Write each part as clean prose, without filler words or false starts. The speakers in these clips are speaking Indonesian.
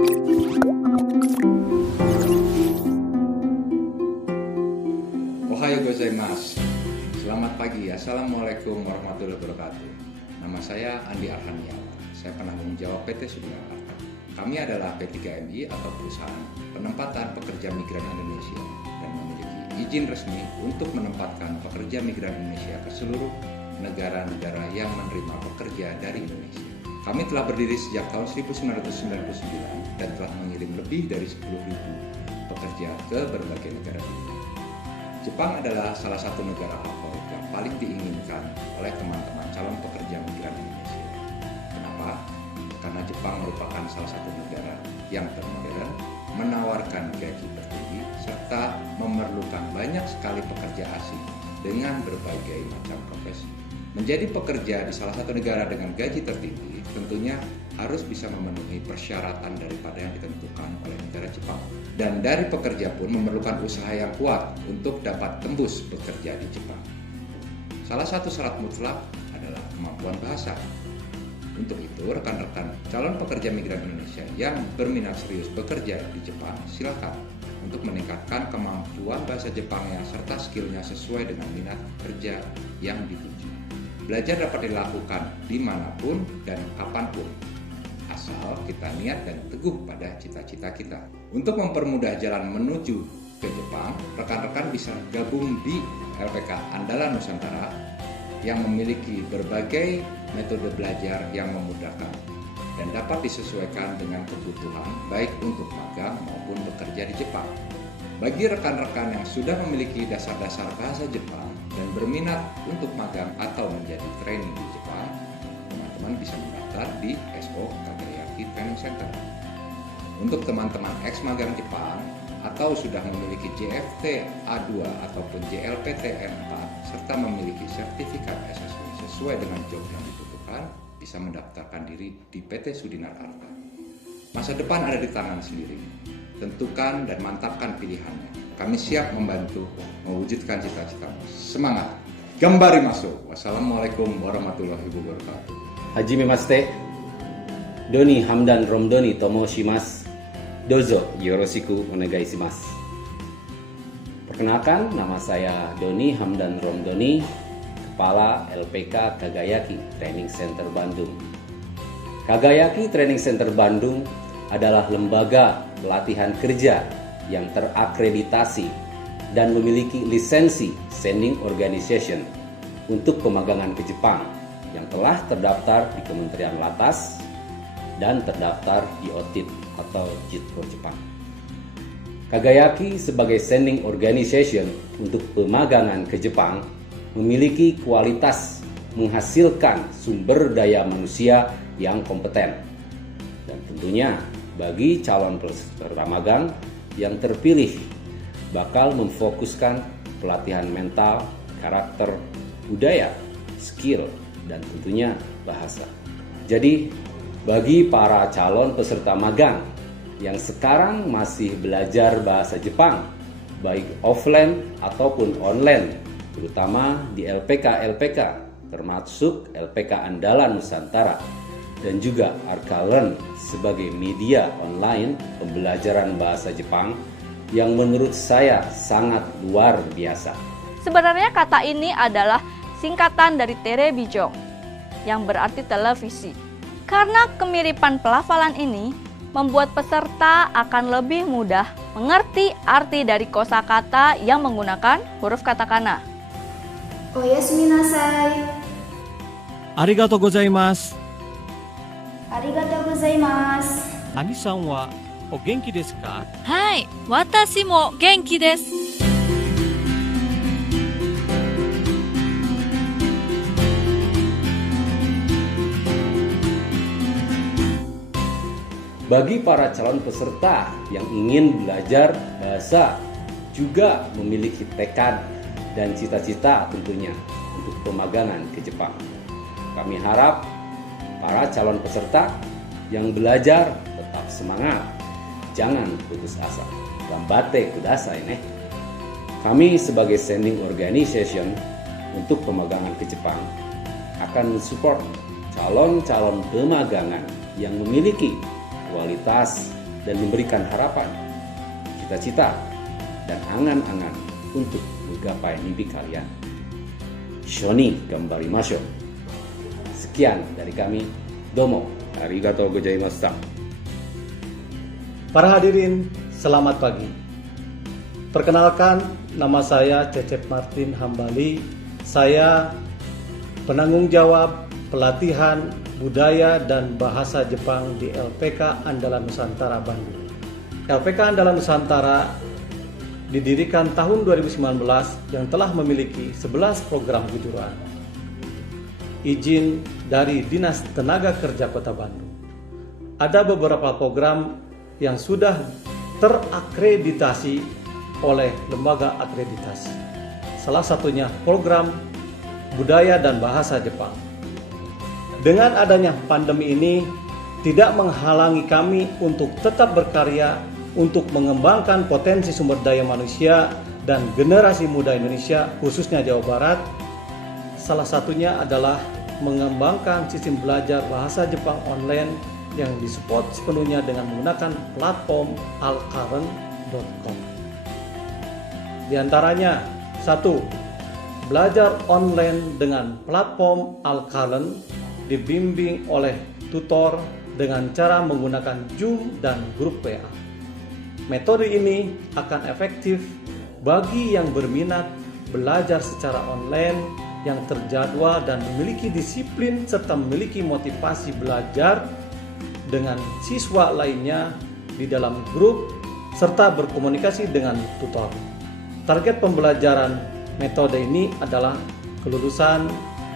Ohayo gozaimasu. Selamat pagi. Assalamualaikum warahmatullahi wabarakatuh. Nama saya Andi Arhaniawan. Saya penanggung jawab PT Sudinar Arta. Kami adalah P3MI atau perusahaan penempatan pekerja migran Indonesia dan memiliki izin resmi untuk menempatkan pekerja migran Indonesia ke seluruh negara-negara yang menerima pekerja dari Indonesia. Kami telah berdiri sejak tahun 1999 dan telah mengirim lebih dari 10.000 pekerja ke berbagai negara dunia. Jepang adalah salah satu negara favorit yang paling diinginkan oleh teman-teman calon pekerja migran Indonesia. Kenapa? Karena Jepang merupakan salah satu negara yang termodern, menawarkan gaji tertinggi, serta memerlukan banyak sekali pekerja asing dengan berbagai macam profesi. Menjadi pekerja di salah satu negara dengan gaji tertinggi tentunya harus bisa memenuhi persyaratan daripada yang ditentukan oleh negara Jepang. Dan dari pekerja pun memerlukan usaha yang kuat untuk dapat tembus bekerja di Jepang. Salah satu syarat mutlak adalah kemampuan bahasa. Untuk itu, rekan-rekan calon pekerja migran Indonesia yang berminat serius bekerja di Jepang, silakan untuk meningkatkan kemampuan bahasa Jepangnya serta skillnya sesuai dengan minat kerja yang dituju. Belajar dapat dilakukan dimanapun dan kapanpun, asal kita niat dan teguh pada cita-cita kita. Untuk mempermudah jalan menuju ke Jepang, rekan-rekan bisa gabung di LPK Andalan Nusantara yang memiliki berbagai metode belajar yang memudahkan dan dapat disesuaikan dengan kebutuhan baik untuk magang maupun bekerja di Jepang. Bagi rekan-rekan yang sudah memiliki dasar-dasar bahasa Jepang dan berminat untuk magang atau menjadi training di Jepang, teman-teman bisa mendaftar di SO Kagayaki Training Center. Untuk teman-teman ex-magang Jepang atau sudah memiliki JFT A2 ataupun JLPT M4 serta memiliki sertifikat SSW sesuai dengan job yang dibutuhkan, bisa mendaftarkan diri di PT Sudinar Arta. Masa depan ada di tangan sendiri. Tentukan dan mantapkan pilihannya. Kami siap membantu mewujudkan cita-citamu. Semangat! Gambari masuk. Wassalamualaikum warahmatullahi wabarakatuh. Hajime Maste, Doni Hamdan Romdoni Tomo Shimasu. Dozo yoroshiku onegai shimasu. Perkenalkan, nama saya Doni Hamdan Romdoni, Kepala LPK Kagayaki Training Center Bandung. Kagayaki Training Center Bandung adalah lembaga pelatihan kerja yang terakreditasi dan memiliki lisensi Sending Organization untuk pemagangan ke Jepang yang telah terdaftar di Kementerian Lantas dan terdaftar di OTIT atau JITPRO Jepang. Kagayaki sebagai Sending Organization untuk pemagangan ke Jepang memiliki kualitas menghasilkan sumber daya manusia yang kompeten. Dan tentunya bagi calon peserta magang yang terpilih bakal memfokuskan pelatihan mental, karakter, budaya, skill, dan tentunya bahasa. Jadi, bagi para calon peserta magang yang sekarang masih belajar bahasa Jepang, baik offline ataupun online, terutama di LPK, termasuk LPK Andalan Nusantara, dan juga Arkalearn sebagai media online pembelajaran bahasa Jepang yang menurut saya sangat luar biasa. Sebenarnya kata ini adalah singkatan dari terebijong yang berarti televisi. Karena kemiripan pelafalan ini membuat peserta akan lebih mudah mengerti arti dari kosakata yang menggunakan huruf katakana. Oyasumi nasai. Arigatou gozaimasu. ありがとうございます。兄さんはお元気ですか？はい、私も元気です。Bagi para calon peserta yang ingin belajar bahasa, juga memiliki tekad dan cita-cita tentunya untuk pemagangan ke Jepang. Kami harap para calon peserta yang belajar tetap semangat, jangan putus asa. Gambate kudasai ne. Kami sebagai Sending Organization untuk pemagangan ke Jepang akan mensupport calon-calon pemagangan yang memiliki kualitas dan memberikan harapan, cita-cita, dan angan-angan untuk menggapai mimpi kalian. Shoni gambarimashou. Sekian dari kami. Domo, arigatou gozaimashita. Para hadirin, selamat pagi. Perkenalkan, nama saya Cecep Martin Hambali. Saya penanggung jawab pelatihan budaya dan bahasa Jepang di LPK Andalan Nusantara Bandung. LPK Andalan Nusantara didirikan tahun 2019 yang telah memiliki 11 program kejuruan. Izin dari Dinas Tenaga Kerja Kota Bandung. Ada beberapa program yang sudah terakreditasi oleh lembaga akreditasi. Salah satunya program budaya dan bahasa Jepang. Dengan adanya pandemi ini tidak menghalangi kami untuk tetap berkarya untuk mengembangkan potensi sumber daya manusia dan generasi muda Indonesia, khususnya Jawa Barat. Salah satunya adalah mengembangkan sistem belajar bahasa Jepang online yang disupport sepenuhnya dengan menggunakan platform alcurrent.com. Di antaranya, 1. Belajar online dengan platform Alcurrent dibimbing oleh tutor dengan cara menggunakan Zoom dan grup WA. Metode ini akan efektif bagi yang berminat belajar secara online yang terjadwal dan memiliki disiplin serta memiliki motivasi belajar dengan siswa lainnya di dalam grup serta berkomunikasi dengan tutor. Target pembelajaran metode ini adalah kelulusan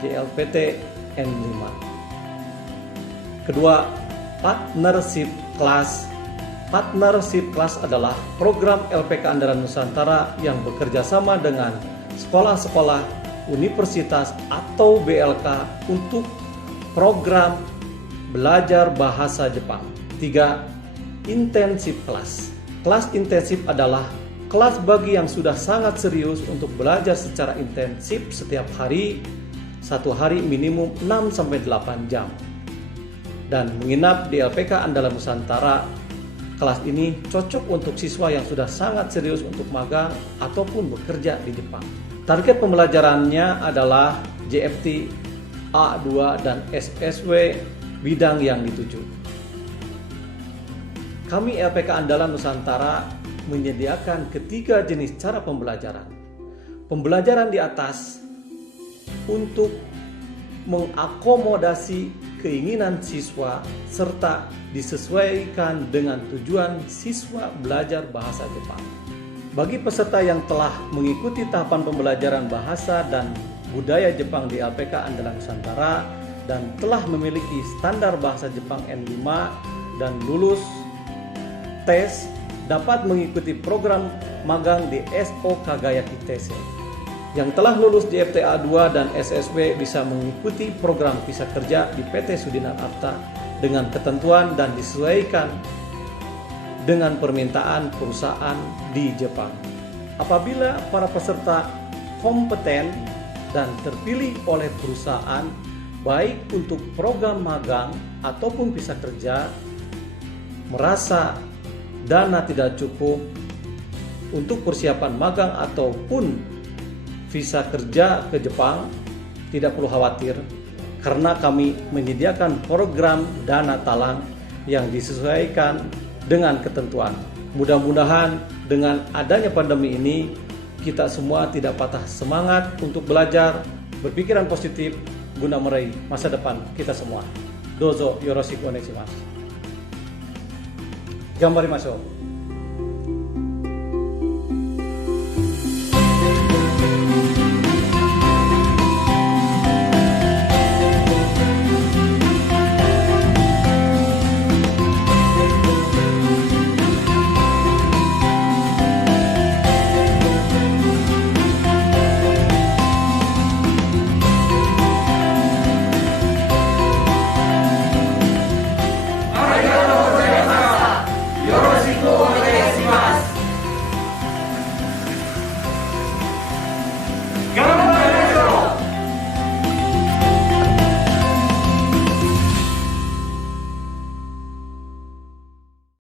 JLPT N5. Kedua, partnership class. Partnership class adalah program LPK Andalan Nusantara yang bekerja sama dengan sekolah-sekolah, universitas atau BLK untuk program belajar bahasa Jepang. 3. Intensif class. Kelas intensif adalah kelas bagi yang sudah sangat serius untuk belajar secara intensif setiap hari, satu hari minimum 6-8 jam. Dan menginap di LPK Andalan Nusantara, kelas ini cocok untuk siswa yang sudah sangat serius untuk magang ataupun bekerja di Jepang. Target pembelajarannya adalah JFT, A2, dan SSW bidang yang dituju. Kami LPK Andalan Nusantara menyediakan ketiga jenis cara pembelajaran. Pembelajaran di atas untuk mengakomodasi keinginan siswa serta disesuaikan dengan tujuan siswa belajar bahasa Jepang. Bagi peserta yang telah mengikuti tahapan pembelajaran bahasa dan budaya Jepang di LPK Andalan Nusantara dan telah memiliki standar bahasa Jepang N5 dan lulus tes, dapat mengikuti program magang di SO Kagayaki Tese. Yang telah lulus JFT A2 dan SSW bisa mengikuti program visa kerja di PT Sudinar Arta dengan ketentuan dan disesuaikan dengan permintaan perusahaan di Jepang. Apabila para peserta kompeten dan terpilih oleh perusahaan baik untuk program magang ataupun visa kerja, merasa dana tidak cukup untuk persiapan magang ataupun visa kerja ke Jepang, tidak perlu khawatir karena kami menyediakan program dana talang yang disesuaikan dengan ketentuan. Mudah-mudahan dengan adanya pandemi ini kita semua tidak patah semangat untuk belajar, berpikiran positif guna meraih masa depan kita semua. Dozo yoroshiku onegaishimasu. Gambarimashou.